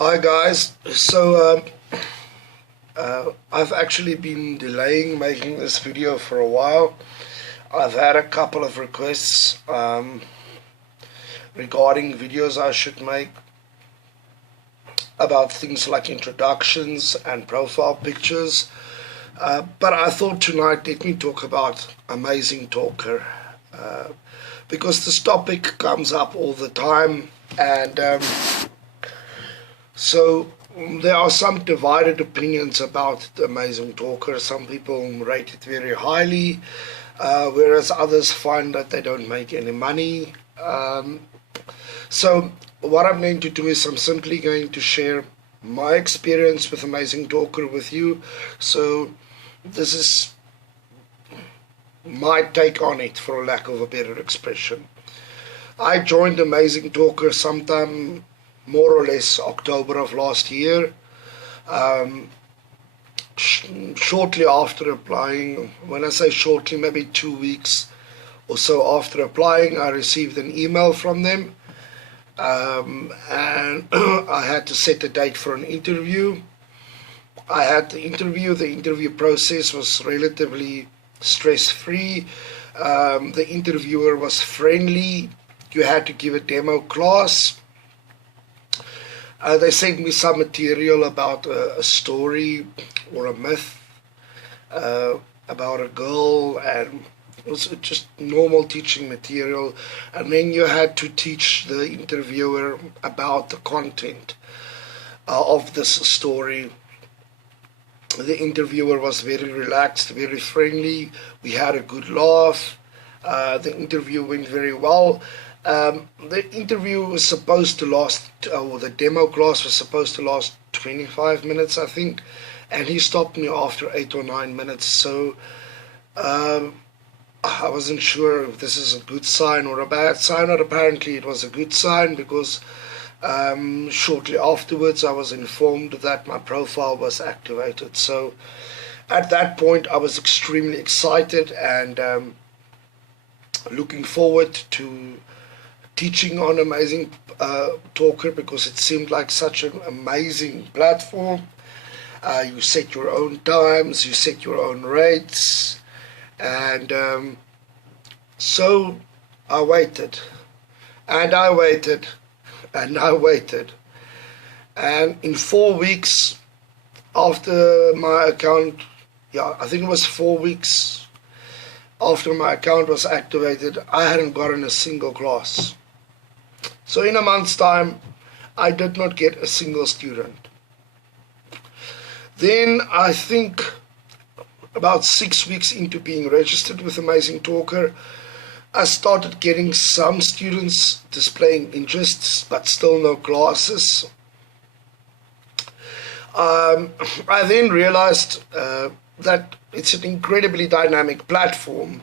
Hi guys. I've actually been delaying making this video for a while. I've had a couple of requests regarding videos I should make about things like introductions and profile pictures. But I thought tonight let me talk about Amazing Talker because this topic comes up all the time, and so there are some divided opinions about the Amazing Talker. Some people rate it very highly, whereas others find that they don't make any money. So what I'm going to do is I'm simply going to share my experience with Amazing Talker with you. So this is my take on it, for lack of a better expression. I joined Amazing Talker sometime more or less October of last year. Shortly after applying, when I say shortly, maybe 2 weeks or so after applying, I received an email from them, and I had to set a date for an interview. I had the interview process was relatively stress-free. The interviewer was friendly. You had to give a demo class. They sent me some material about a story or a myth about a girl, and it was just normal teaching material. And then you had to teach the interviewer about the content of this story. The interviewer was very relaxed, very friendly. We had a good laugh. The interview went very well. The interview was supposed to last, or the demo class was supposed to last 25 minutes, I think, and he stopped me after 8 or 9 minutes. So I wasn't sure if this is a good sign or a bad sign, but apparently it was a good sign because shortly afterwards I was informed that my profile was activated. So at that point I was extremely excited and looking forward to teaching on Amazing Talker, because it seemed like such an amazing platform. You set your own times, you set your own rates, and so I waited, and I waited, and I waited, and in 4 weeks after my account, I think it was 4 weeks after my account was activated, I hadn't gotten a single class. So in a month's time, I did not get a single student. Then I think about 6 weeks into being registered with Amazing Talker, I started getting some students displaying interests, but still no classes. I then realized that it's an incredibly dynamic platform,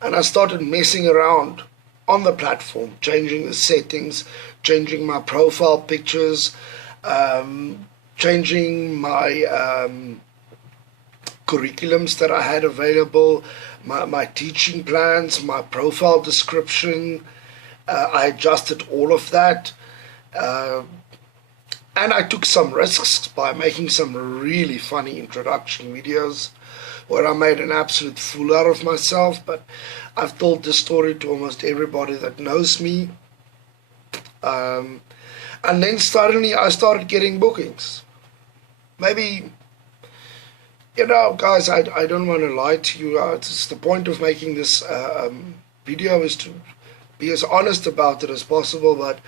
and I started messing around on the platform, changing the settings, changing my profile pictures, changing my curriculums that I had available, my teaching plans, my profile description. I adjusted all of that. And I took some risks by making some really funny introduction videos where I made an absolute fool out of myself, but I've told this story to almost everybody that knows me. And then suddenly I started getting bookings. Maybe, guys, I don't want to lie to you. It's the point of making this video is to be as honest about it as possible, but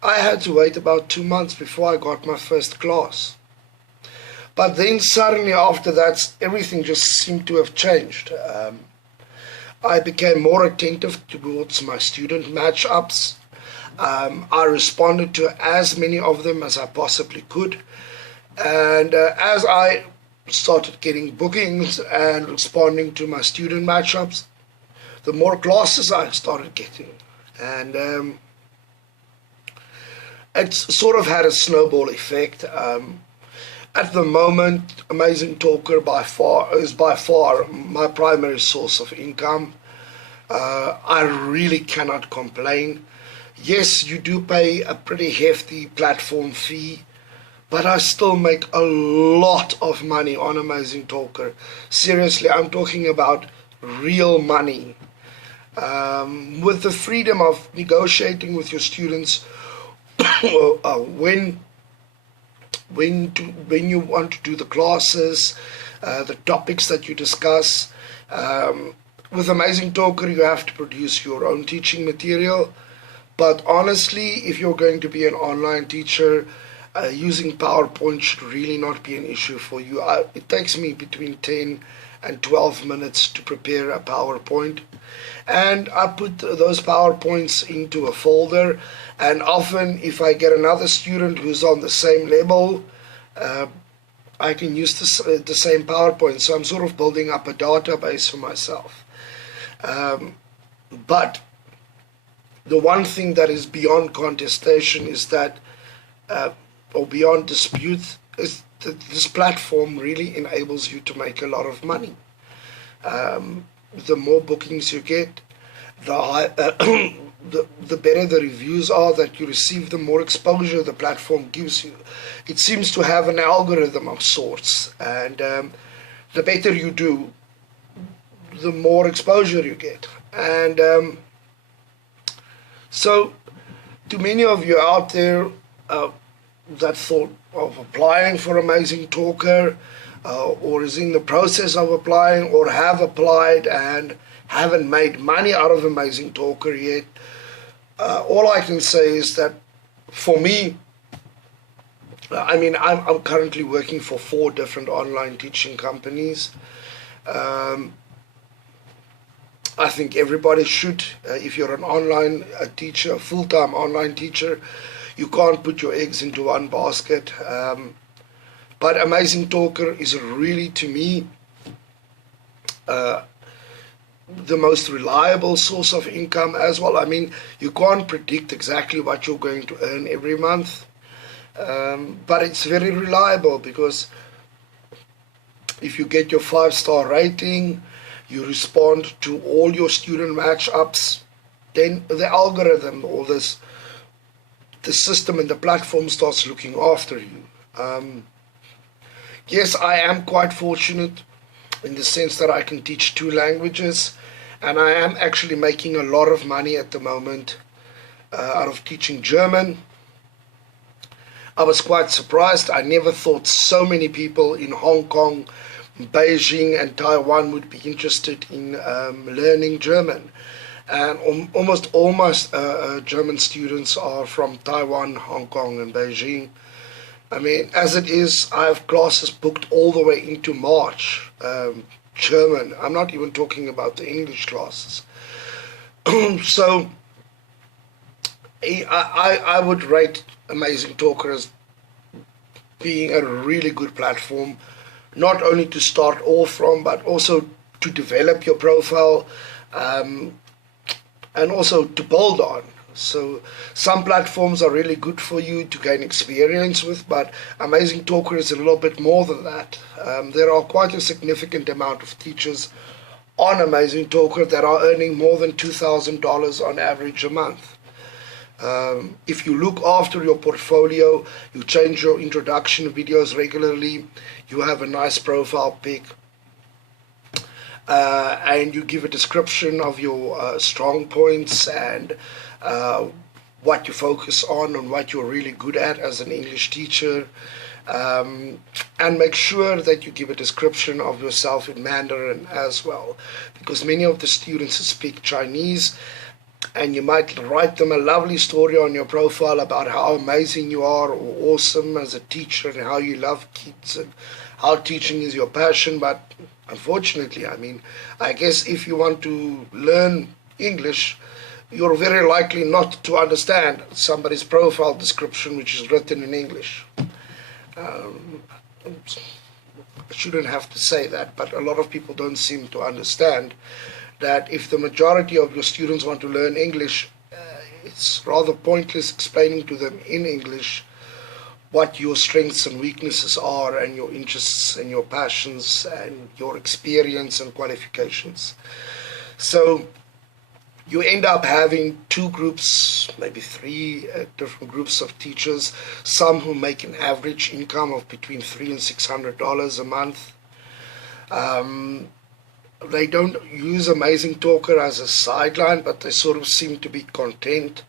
I had to wait about 2 months before I got my first class. But then suddenly after that, everything just seemed to have changed. I became more attentive towards my student match-ups. I responded to as many of them as I possibly could. And as I started getting bookings and responding to my student match-ups, the more classes I started getting. And it's sort of had a snowball effect. At the moment, Amazing Talker is by far my primary source of income. I really cannot complain. Yes, you do pay a pretty hefty platform fee, but I still make a lot of money on Amazing Talker. Seriously, I'm talking about real money. With the freedom of negotiating with your students when you want to do the classes, the topics that you discuss. With Amazing Talker, you have to produce your own teaching material. But honestly, if you're going to be an online teacher, using PowerPoint should really not be an issue for you. It takes me between 10 and 12 minutes to prepare a PowerPoint. And I put those PowerPoints into a folder. And often, if I get another student who's on the same level, I can use the same PowerPoint. So I'm sort of building up a database for myself. But the one thing that is beyond contestation is that, or beyond dispute, is that this platform really enables you to make a lot of money. The more bookings you get, the better the reviews are that you receive, the more exposure the platform gives you. It seems to have an algorithm of sorts, and the better you do, the more exposure you get. And so, to many of you out there that thought of applying for Amazing Talker, or is in the process of applying, or have applied and haven't made money out of Amazing Talker yet, all I can say is that for me, I'm currently working for 4 different online teaching companies. I think everybody should, if you're an online teacher, a full-time online teacher, you can't put your eggs into one basket. But Amazing Talker is really, to me, the most reliable source of income as well. I mean, you can't predict exactly what you're going to earn every month, but it's very reliable, because if you get your 5-star rating, you respond to all your student match-ups, then the algorithm, or the system and the platform starts looking after you. Yes, I am quite fortunate in the sense that I can teach 2 languages, and I am actually making a lot of money at the moment out of teaching German. I was quite surprised. I never thought so many people in Hong Kong, Beijing and Taiwan would be interested in learning German. And almost all my German students are from Taiwan, Hong Kong and Beijing. I mean, as it is, I have classes booked all the way into March, German. I'm not even talking about the English classes. So I would rate Amazing Talker as being a really good platform, not only to start off from, but also to develop your profile, and also to build on. So some platforms are really good for you to gain experience with, but Amazing Talker is a little bit more than that. There are quite a significant amount of teachers on Amazing Talker that are earning more than $2,000 on average a month. If you look after your portfolio, you change your introduction videos regularly, you have a nice profile pic, and you give a description of your strong points and what you focus on and what you're really good at as an English teacher, and make sure that you give a description of yourself in Mandarin as well, because many of the students speak Chinese, and you might write them a lovely story on your profile about how amazing you are or awesome as a teacher and how you love kids and how teaching is your passion. But unfortunately, I guess if you want to learn English, you're very likely not to understand somebody's profile description which is written in English. I shouldn't have to say that, but a lot of people don't seem to understand that if the majority of your students want to learn English, it's rather pointless explaining to them in English what your strengths and weaknesses are, and your interests and your passions and your experience and qualifications. So you end up having two groups, maybe three different groups of teachers, some who make an average income of between $300 and $600 a month. They don't use Amazingtalker as a sideline, but they sort of seem to be content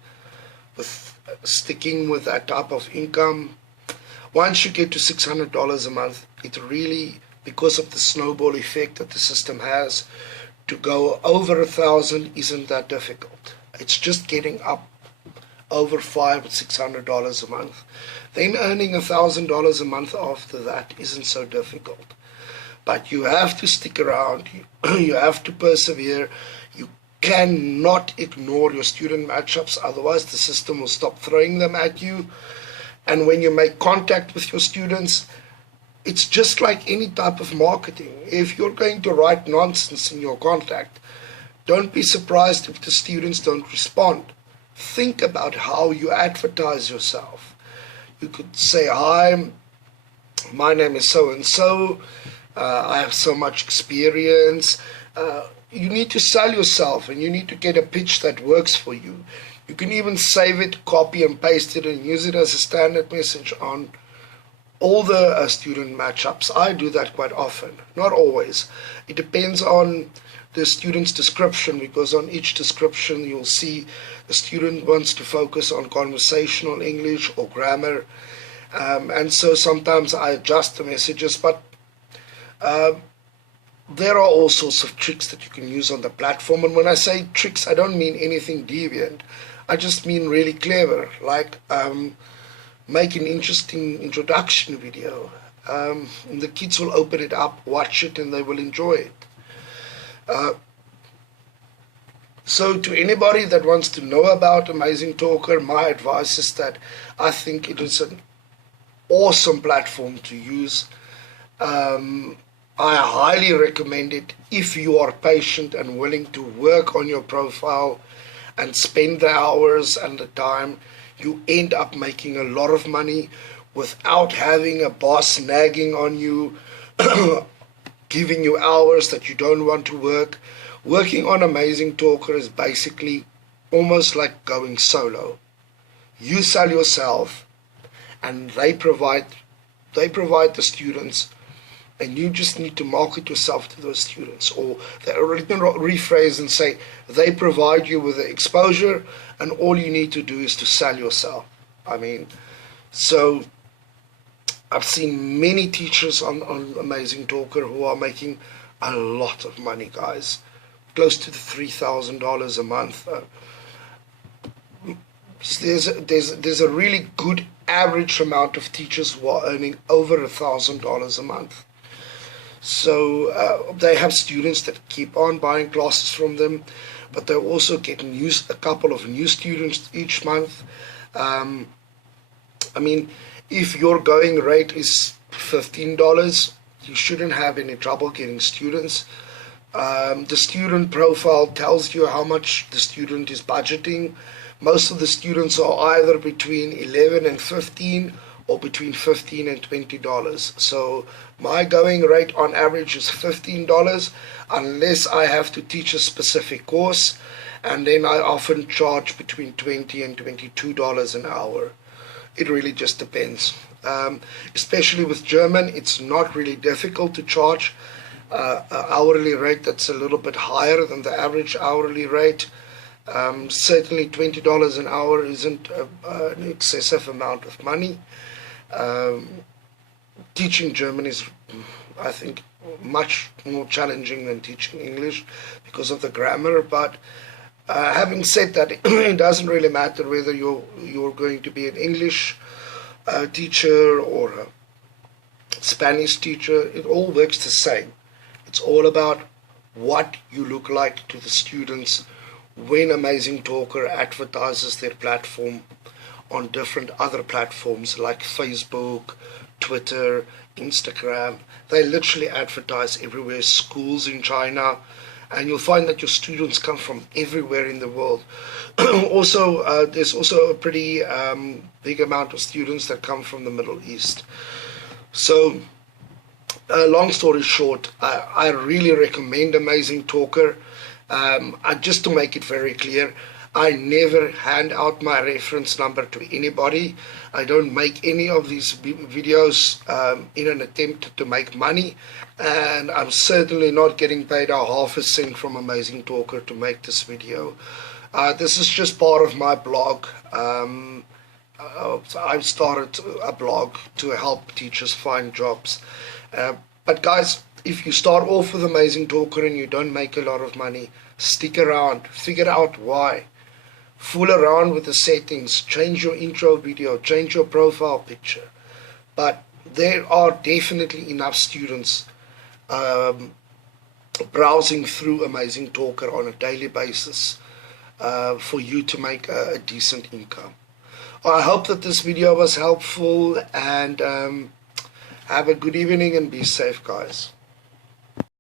with sticking with that type of income. Once you get to $600 a month, it really, because of the snowball effect that the system has, to go over 1,000 isn't that difficult. It's just getting up over $500 or $600 a month. Then earning $1,000 a month after that isn't so difficult. But you have to stick around. You have to persevere. You cannot ignore your student matchups, otherwise the system will stop throwing them at you. And when you make contact with your students, it's just like any type of marketing. If you're going to write nonsense in your contact, don't be surprised if the students don't respond. Think about how you advertise yourself. You could say, hi, my name is so-and-so, I have so much experience. You need to sell yourself, and you need to get a pitch that works for you. You can even save it, copy and paste it, and use it as a standard message on all the student matchups. I do that quite often, not always. It depends on the student's description, because on each description you'll see the student wants to focus on conversational English or grammar, and so sometimes I adjust the messages, but there are all sorts of tricks that you can use on the platform. And when I say tricks, I don't mean anything deviant. I just mean really clever, like make an interesting introduction video. And the kids will open it up, watch it, and they will enjoy it. So to anybody that wants to know about Amazingtalker, my advice is that I think it is an awesome platform to use. I highly recommend it if you are patient and willing to work on your profile and spend the hours and the time. You end up making a lot of money without having a boss nagging on you, giving you hours that you don't want to work. Working on Amazingtalker is basically almost like going solo. You sell yourself, and they provide the students, and you just need to market yourself to those students. Or they can rephrase and say they provide you with the exposure, and all you need to do is to sell yourself. I mean, so I've seen many teachers on Amazingtalker who are making a lot of money, guys, close to the $3,000 a month. There's a really good average amount of teachers who are earning over $1,000 a month. So they have students that keep on buying classes from them, but they're also getting a couple of new students each month. I mean, if your going rate is $15, you shouldn't have any trouble getting students. The student profile tells you how much the student is budgeting. Most of the students are either between 11 and 15 or between $15 and $20. So my going rate on average is $15, unless I have to teach a specific course, and then I often charge between $20 and $22 an hour. It really just depends. Especially with German, it's not really difficult to charge an hourly rate that's a little bit higher than the average hourly rate. Certainly $20 an hour isn't an excessive amount of money. Teaching German is, I think, much more challenging than teaching English because of the grammar, but having said that, it doesn't really matter whether you're going to be an English teacher or a Spanish teacher. It all works the same. It's all about what you look like to the students when Amazingtalker advertises their platform on different other platforms like Facebook, Twitter, Instagram. They literally advertise everywhere. Schools in China, and you'll find that your students come from everywhere in the world. Also, there's also a pretty big amount of students that come from the Middle East. So, long story short, I really recommend Amazingtalker. Just to make it very clear, I never hand out my reference number to anybody. I don't make any of these videos in an attempt to make money, and I'm certainly not getting paid a half a cent from Amazing Talker to make this video. This is just part of my blog. I've started a blog to help teachers find jobs. But guys, if you start off with Amazing Talker and you don't make a lot of money, stick around, figure out why. Fool around with the settings, change your intro video, change your profile picture. But there are definitely enough students browsing through Amazing Talker on a daily basis for you to make a decent income. I hope that this video was helpful, and have a good evening and be safe, guys.